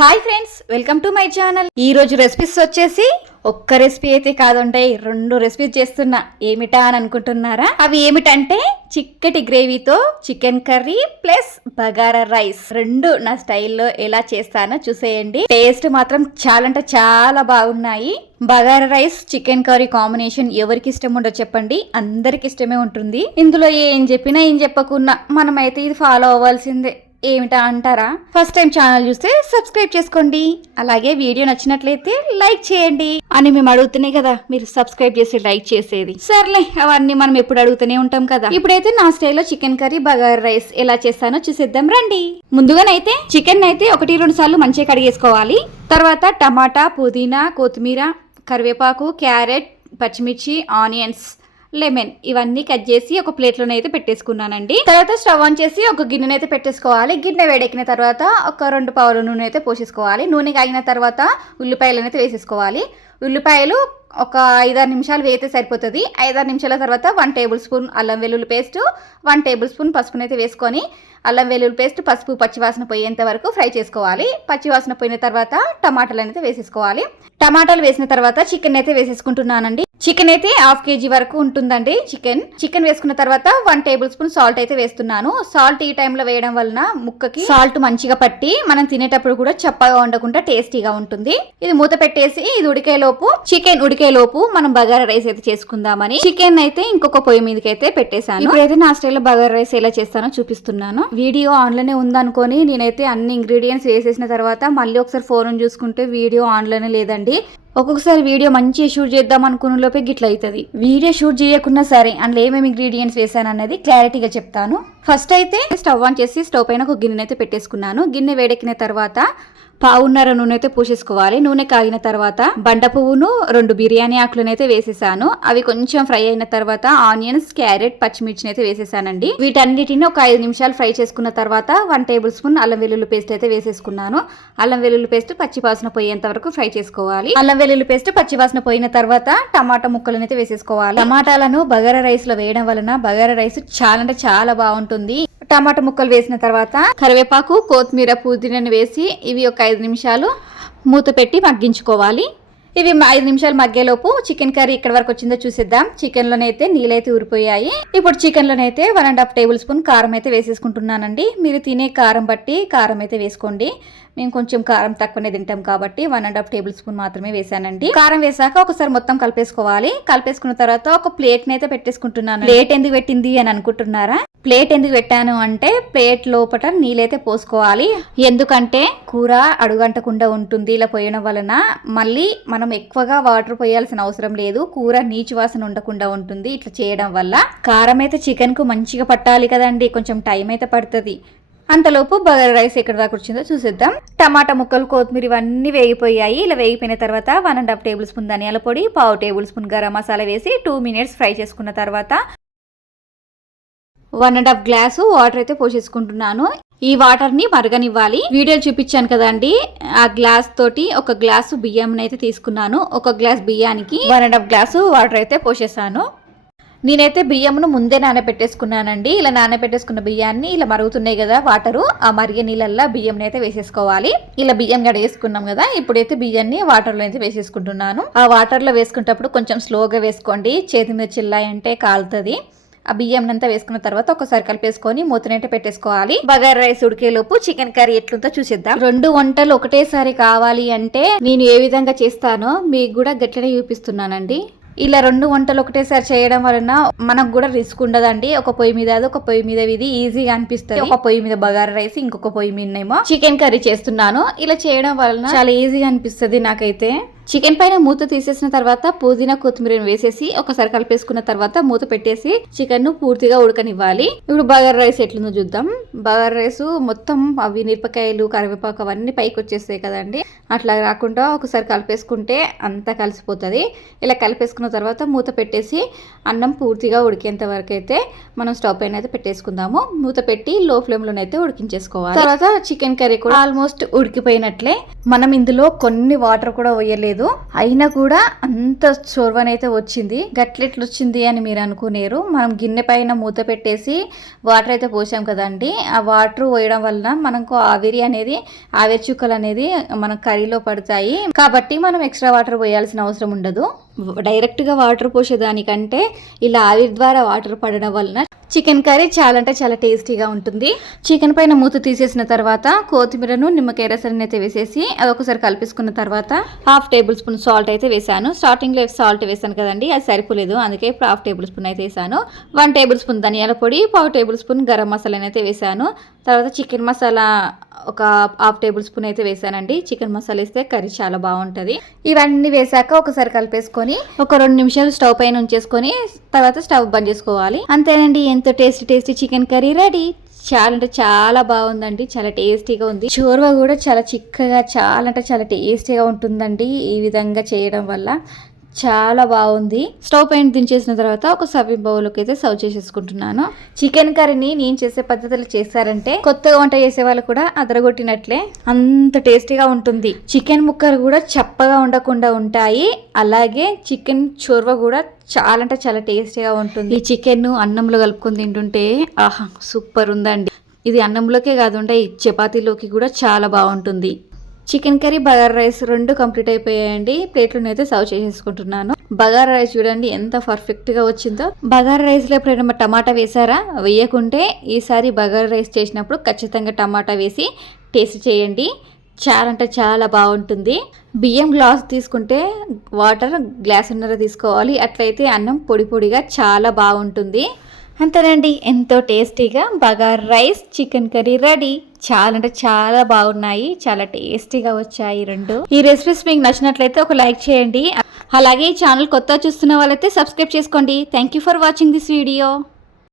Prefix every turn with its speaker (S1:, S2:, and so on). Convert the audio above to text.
S1: Hi friends welcome to my channel ఈ రోజు recipes వచ్చేసి ఒక్క రెసిపీ అయితే కాదుంటాయి రెండు రెసిపీస్ చేస్తున్నా. ఏమిటా అని అనుకుంటున్నారా? అవి ఏమిటంటే చిక్కటి గ్రేవీతో chicken curry plus bagara rice రెండు నా స్టైల్లో ఎలా చేస్తానో చూసేయండి. టేస్ట్ మాత్రం చాలా అంటే చాలా బాగున్నాయి. Bagara rice chicken curry combination ఎవరికి ఇష్టం ఉండో చెప్పండి. అందరికి ఇష్టమే ఉంటుంది. ఇందులో ఏం చెప్పినా ఏం చెప్పకున్నా మనమైతే ఇది ఫాలో అవ్వాల్సిందే. ఏమిటా అంటారా? ఫస్ట్ టైం ఛానల్ చూస్తే సబ్స్క్రైబ్ చేసుకోండి. అలాగే వీడియో నచ్చినట్లయితే లైక్ చేయండి. అని మేము అడుగుతున్నాయి కదా మీరు సబ్స్క్రైబ్ చేసి లైక్ చేసేది. సర్లే అవన్నీ మనం ఎప్పుడు అడుగుతూనే ఉంటాం కదా. ఇప్పుడైతే నా స్టైల్లో చికెన్ కర్రీ బగారా రైస్ ఎలా చేస్తానో చూసేద్దాం రండి. ముందుగానైతే చికెన్ అయితే ఒకటి రెండు సార్లు మంచిగా కడిగేసుకోవాలి. తర్వాత టమాటా పుదీనా కొత్తిమీర కరివేపాకు క్యారెట్ పచ్చిమిర్చి ఆనియన్స్ లెమన్ ఇవన్నీ కట్ చేసి ఒక ప్లేట్లోనే అయితే పెట్టేసుకున్నానండి. తర్వాత స్టవ్ ఆన్ చేసి ఒక గిన్నెనైతే అయితే పెట్టేసుకోవాలి. గిన్నె వేడెక్కిన తర్వాత ఒక రెండు పావుల నూనె అయితే పోసేసుకోవాలి. నూనె కాగిన తర్వాత ఉల్లిపాయలు అయితే వేసేసుకోవాలి. ఉల్లిపాయలు ఒక ఐదారు నిమిషాలు వేయితే సరిపోతుంది. ఐదారు నిమిషాల తర్వాత వన్ టేబుల్ స్పూన్ అల్లం వెల్లుల్లి పేస్ట్ వన్ టేబుల్ స్పూన్ పసుపునైతే అయితే వేసుకొని అల్లం వెల్లుల్లి పేస్ట్ పసుపు పచ్చివాసన పోయేంత వరకు ఫ్రై చేసుకోవాలి. పచ్చివాసన పోయిన తర్వాత టమాటాలు అయితే వేసేసుకోవాలి. టమాటాలు వేసిన తర్వాత చికెన్ అయితే వేసేసుకుంటున్నానండి. చికెన్ అయితే హాఫ్ కేజీ వరకు ఉంటుందండి చికెన్. చికెన్ వేసుకున్న తర్వాత వన్ టేబుల్ స్పూన్ సాల్ట్ అయితే వేస్తున్నాను. సాల్ట్ ఈ టైంలో వేయడం వలన ముక్కకి సాల్ట్ మంచిగా పట్టి మనం తినేటప్పుడు కూడా చప్పగా ఉండకుండా టేస్టీగా ఉంటుంది. ఇది మూత పెట్టేసి ఇది ఉడికే లోపు చికెన్ ఉడికే లోపు మనం బగారా రైస్ అయితే చేసుకుందామని. చికెన్ అయితే ఇంకొక పొయ్యి మీదకి అయితే పెట్టేశాను. ఇప్పుడైతే నా స్టైల్లో బగారా రైస్ ఎలా చేస్తానో చూపిస్తున్నాను. వీడియో ఆన్లోనే ఉందనుకొని నేనైతే అన్ని ఇంగ్రీడియంట్స్ వేసేసిన తర్వాత మళ్ళీ ఒకసారి ఫోన్ చూసుకుంటే వీడియో ఆన్లోనే లేదండి. ఒక్కొక్కసారి వీడియో మంచిగా షూట్ చేద్దాం అనుకున్న లోపే గిట్ల అవుతుంది. వీడియో షూట్ చేయకుండా సరే అందులో ఏమేమి ఇంగ్రీడియంట్స్ వేసాను అనేది క్లారిటీగా చెప్తాను. ఫస్ట్ అయితే స్టవ్ ఆన్ చేసి స్టవ్ పైన ఒక గిన్నె అయితే పెట్టేసుకున్నాను. గిన్నె వేడెక్కిన తర్వాత పావున్నర నూనె అయితే పూసేసుకోవాలి. నూనె కాగిన తర్వాత బండ పువ్వును రెండు బిర్యానీ ఆకులను అయితే వేసేసాను. అవి కొంచెం ఫ్రై అయిన తర్వాత ఆనియన్స్ క్యారెట్ పచ్చిమిర్చిని అయితే వేసేసానండి. వీటన్నిటిని ఒక ఐదు నిమిషాలు ఫ్రై చేసుకున్న తర్వాత వన్ టేబుల్ స్పూన్ అల్లం వెల్లుల్లి పేస్ట్ అయితే వేసేసుకున్నాను. అల్లం వెల్లుల్లి పేస్ట్ పచ్చివాసన పోయేంత వరకు ఫ్రై చేసుకోవాలి. అల్లం వెల్లుల్లి పేస్ట్ పచ్చివాసన పోయిన తర్వాత టమాటా ముక్కలను అయితే వేసేసుకోవాలి. టమాటాలను బగారా రైస్లో వేయడం వలన బగారా రైస్ చాలా అంటే చాలా బాగుంటుంది. టమాటా ముక్కలు వేసిన తర్వాత కరివేపాకు కొత్తిమీర పుదీనాను వేసి ఇవి ఒక ఐదు నిమిషాలు మూత పెట్టి మగ్గించుకోవాలి. ఇవి ఐదు నిమిషాలు మగ్గేలోపు చికెన్ కర్రీ ఇక్కడ వరకు వచ్చిందో చూసేద్దాం. చికెన్ లోనైతే నీళ్ళైతే ఊరిపోయాయి. ఇప్పుడు చికెన్ లోనైతే one and half tablespoon కారం అయితే వేసేసుకుంటున్నానండి. మీరు తినే కారం బట్టి కారం అయితే వేసుకోండి. మేము కొంచెం కారం తక్కువనే తింటాం కాబట్టి one and half tablespoon మాత్రమే వేసానండి. కారం వేసాక ఒకసారి మొత్తం కలిపేసుకోవాలి. కలిపేసుకున్న తర్వాత ఒక ప్లేట్ అయితే పెట్టేసుకుంటున్నాను. ప్లేట్ ఎందుకు పెట్టింది అని అనుకుంటున్నారా? ప్లేట్ ఎందుకు పెట్టాను అంటే ప్లేట్ లోపల నీళ్ళైతే పోసుకోవాలి. ఎందుకంటే కూర అడుగంటకుండా ఉంటుంది. ఇలా పోయడం వలన మళ్ళీ మనం ఎక్కువగా వాటర్ పోయాల్సిన అవసరం లేదు. కూర నీచు వాసన ఉండకుండా ఉంటుంది. ఇట్లా చేయడం వల్ల కారం అయితే చికెన్కు మంచిగా పట్టాలి కదండి. కొంచెం టైం అయితే పడుతుంది. అంతలోపు బగర్ రైస్ ఎక్కడ దాకా వచ్చిందో చూసేద్దాం. టమాటా ముక్కలు కొత్తిమీర ఇవన్నీ వేగిపోయాయి. ఇలా వేగిపోయిన తర్వాత one and half tablespoon ధనియాల పొడి పావు టేబుల్ స్పూన్ గరం మసాలా వేసి టూ మినిట్స్ ఫ్రై చేసుకున్న తర్వాత one and half glass water అయితే పోసేసుకుంటున్నాను. ఈ వాటర్ని మరగనివ్వాలి. వీడియోలు చూపించాను కదండి ఆ గ్లాస్ తోటి ఒక గ్లాసు బియ్యం అయితే తీసుకున్నాను. ఒక గ్లాస్ బియ్యానికి one and half glass water అయితే పోసేసాను. నేనైతే బియ్యంను ముందే నానబెట్టేసుకున్నానండి. ఇలా నానబెట్టేసుకున్న బియ్యాన్ని ఇలా మరుగుతున్నాయి కదా వాటరు ఆ మరిగే నీళ్ళల్లో బియ్యంని అయితే వేసేసుకోవాలి. ఇలా బియ్యం వేసుకున్నాం కదా ఇప్పుడైతే బియ్యాన్ని వాటర్లో అయితే వేసేసుకుంటున్నాను. ఆ వాటర్లో వేసుకునేటప్పుడు కొంచెం స్లోగా వేసుకోండి. చేతి మీద చిల్లాయంటే కాలుతుంది. ఆ బియ్యం అంతా వేసుకున్న తర్వాత ఒకసారి కలిపేసుకొని మూతనైతే పెట్టేసుకోవాలి. బగారా రైస్ ఉడికేలోపు చికెన్ కర్రీ ఎట్లుందో చూసేద్దాం. రెండు వంటలు ఒకటేసారి కావాలి అంటే నేను ఏ విధంగా చేస్తానో మీకు కూడా గట్లనే చూపిస్తున్నానండి. ఇలా రెండు వంటలు ఒకటేసారి చేయడం వలన మనకు కూడా రిస్క్ ఉండదండి. ఒక పొయ్యి మీద అది ఒక పొయ్యి మీద ఇది ఈజీగా అనిపిస్తుంది. ఒక పొయ్యి మీద బగారా రైస్ ఇంకొక పొయ్యి మీదనేమో చికెన్ కర్రీ చేస్తున్నాను. ఇలా చేయడం వలన చాలా ఈజీగా అనిపిస్తుంది నాకైతే. చికెన్ పైన మూత తీసేసిన తర్వాత పుదీనా కొత్తిమీరని వేసేసి ఒకసారి కలిపేసుకున్న తర్వాత మూత పెట్టేసి చికెన్ను పూర్తిగా ఉడకనివ్వాలి. ఇప్పుడు బగార్ రైస్ ఎట్లుందో చూద్దాం. బగార్ రైస్ మొత్తం అవి మిరపకాయలు కరివేపాకు అవన్నీ పైకి వచ్చేస్తాయి కదండి. అట్లా రాకుండా ఒకసారి కలిపేసుకుంటే అంతా కలిసిపోతుంది. ఇలా కలిపేసుకున్న తర్వాత మూత పెట్టేసి అన్నం పూర్తిగా ఉడికేంత వరకు అయితే మనం స్టవ్ పైన అయితే పెట్టేసుకుందాము. మూత పెట్టి లో ఫ్లేమ్ లోనైతే ఉడికించేసుకోవాలి. తర్వాత చికెన్ కర్రీ కూడా ఆల్మోస్ట్ ఉడికిపోయినట్లే. మనం ఇందులో కొన్ని వాటర్ కూడా వేయలేదు. లేదు అయినా కూడా అంత చొరవనైతే వచ్చింది. గట్లెట్లు వచ్చింది అని మీరు అనుకునేరు. మనం గిన్నె పైన మూత పెట్టేసి వాటర్ అయితే పోసాం కదండి. ఆ వాటర్ పోయడం వలన మనకు ఆవిరి అనేది ఆవిరి చుక్కలు అనేది మన కర్రీలో పడతాయి. కాబట్టి మనం ఎక్స్ట్రా వాటర్ పోయాల్సిన అవసరం ఉండదు. డైరెక్ట్గా వాటర్ పోసేదానికంటే ఇలా ఆవిరి ద్వారా వాటర్ పడడం వలన చికెన్ కర్రీ చాలా అంటే చాలా టేస్టీగా ఉంటుంది. చికెన్ పైన మూత తీసేసిన తర్వాత కొత్తిమీరను నిమ్మకాయ రసాన్ని అయితే వేసేసి అది ఒకసారి కలిపేసుకున్న తర్వాత హాఫ్ టేబుల్ స్పూన్ సాల్ట్ అయితే వేసాను. స్టార్టింగ్లో సాల్ట్ వేసాను కదండి అది సరిపోలేదు. అందుకే ఇప్పుడు హాఫ్ టేబుల్ స్పూన్ అయితే వేసాను. వన్ టేబుల్ స్పూన్ ధనియాల పొడి పావు టేబుల్ స్పూన్ గరం మసాలాని అయితే వేసాను. తర్వాత చికెన్ మసాలా ఒక హాఫ్ టేబుల్ స్పూన్ అయితే వేసానండి. చికెన్ మసాలా వేస్తే కర్రీ చాలా బాగుంటుంది. ఇవన్నీ వేసాక ఒకసారి కలిపేసుకొని ఒక రెండు నిమిషాలు స్టవ్ పైన ఉంచేసుకొని తర్వాత స్టవ్ బంద్ చేసుకోవాలి. అంతేనండి ఎంతో tasty tasty chicken curry ready. చాలా అంటే చాలా బాగుందండి చాలా టేస్టీగా ఉంది. చోర్వ కూడా చాలా చిక్కగా చాలా అంటే చాలా టేస్టీగా ఉంటుందండి ఈ విధంగా చేయడం వల్ల. చాలా బాగుంది. స్టవ్ పైన దించేసిన తర్వాత ఒక సర్వింగ్ బౌల్లోకి అయితే సర్వ్ చేసేసుకుంటున్నాను. చికెన్ కర్రీని నేను చేసే పద్ధతులు చేశారంటే కొత్తగా వంట చేసే వాళ్ళు కూడా అదరగొట్టినట్లే అంత టేస్టీగా ఉంటుంది. చికెన్ ముక్కలు కూడా చప్పగా ఉండకుండా ఉంటాయి. అలాగే చికెన్ చోర్వ కూడా చాలా అంటే చాలా టేస్టీగా ఉంటుంది. ఈ చికెన్ అన్నంలో కలుపుకొని తింటుంటే ఆహా సూపర్ ఉందండి. ఇది అన్నంలోకే కాకుండా ఈ చపాతీలోకి కూడా చాలా బాగుంటుంది. చికెన్ కర్రీ బగారా రైస్ రెండు కంప్లీట్ అయిపోయాయండి. ప్లేట్లో అయితే సర్వ్ చేసేసుకుంటున్నాను. బగారా రైస్ చూడండి ఎంత పర్ఫెక్ట్గా వచ్చిందో. బగారా రైస్లో ఎప్పుడైనా టమాటా వేసారా? వేయకుంటే ఈసారి బగారా రైస్ చేసినప్పుడు ఖచ్చితంగా టమాటా వేసి టేస్ట్ చేయండి. చాలా అంటే చాలా బాగుంటుంది. బియ్యం గ్లాస్ తీసుకుంటే వాటర్ గ్లాస్ ఉన్నర తీసుకోవాలి. అట్లయితే అన్నం పొడి పొడిగా చాలా బాగుంటుంది. అంతేనండి ఎంతో టేస్టీగా bagar rice chicken curry ready. చాలా అంటే చాలా బాగున్నాయి. చాలా టేస్టీగా వచ్చాయి రెండు. ఈ రెసిపీస్ మీకు నచ్చినట్లయితే ఒక లైక్ చేయండి. అలాగే ఈ ఛానల్ కొత్త చూస్తున్న వాళ్ళైతే సబ్స్క్రైబ్ చేసుకోండి. Thank you for watching this video